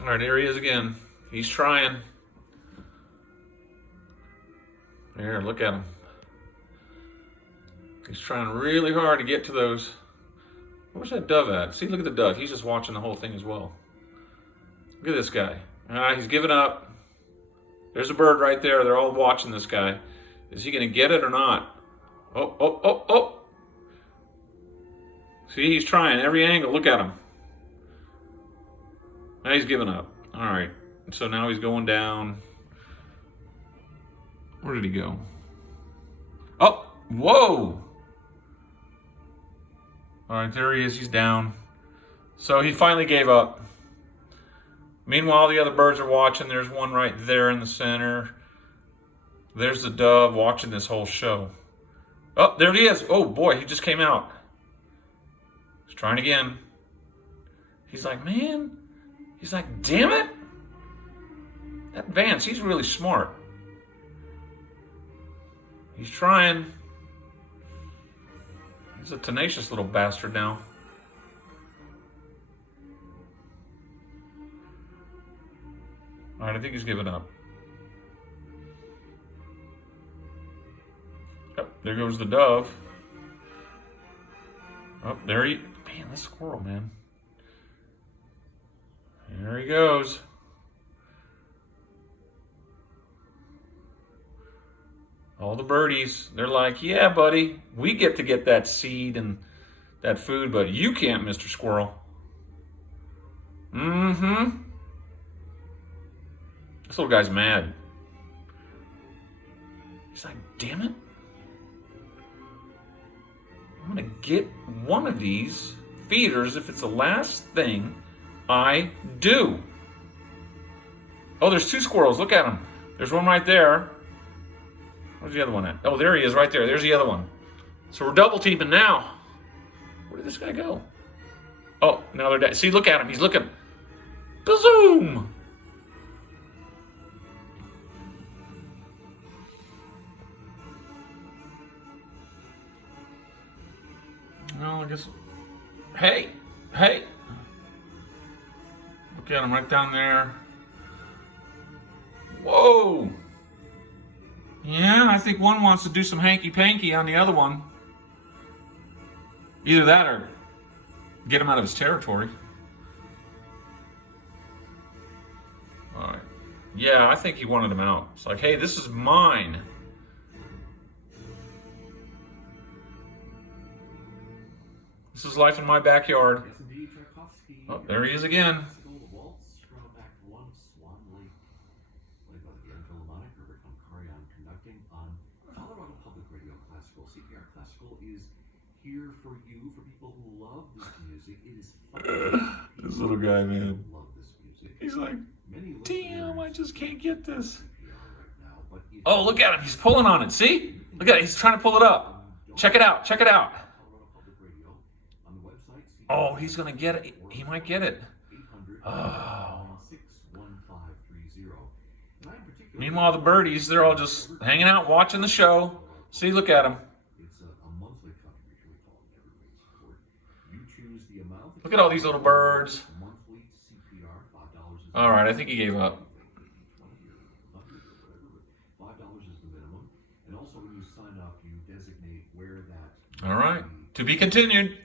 All right, there he is again. He's trying. Here, look at him. He's trying really hard to get to those. Where's that dove at? See, look at the dove. He's just watching the whole thing as well. Look at this guy. All right, he's giving up. There's a bird right there. They're all watching this guy. Is he going to get it or not? Oh, oh, oh, oh. See, he's trying every angle. Look at him. Now he's giving up. All right. So now he's going down. Where did he go? Oh, whoa. All right, there he is. He's down. So he finally gave up. Meanwhile, the other birds are watching. There's one right there in the center. There's the dove watching this whole show. Oh, there he is. Oh, boy, he just came out. He's trying again. He's like, man. He's like, damn it. That Vance, he's really smart. He's trying. He's a tenacious little bastard now. All right, I think he's giving up. Oh, there goes the dove. Oh, there he... Man, this squirrel, man. There he goes. All the birdies, they're like, yeah, buddy, we get to get that seed and that food, but you can't, Mr. Squirrel. Mm-hmm. This little guy's mad. He's like, damn it. I'm going to get one of these feeders if it's the last thing I do. Oh, there's two squirrels. Look at them. There's one right there. Where's the other one at? Oh, there he is right there. There's the other one. So we're double teaming now. Where did this guy go? Oh, now they're dead. See, look at him. He's looking. Bazoom! Well, I guess... Hey! Hey! Look at him right down there. Whoa! Yeah, I think one wants to do some hanky-panky on the other one. Either that or get him out of his territory. All right. Yeah, I think he wanted him out. It's like, hey, this is mine. This is life in my backyard. Oh, there he is again. Here for you, for people who love this music. It is fun. This little guy, man. Love this music. He's like, damn, I just can't get this. But Oh, look at him. He's pulling on it. See? Look at it. He's trying to pull it up. Check it out. Check it out. Oh, he's going to get it. He might get it. Oh. Meanwhile, the birdies, they're all just hanging out, watching the show. See, look at them. Look at all these little birds. All right, I think he gave up. All right, to be continued.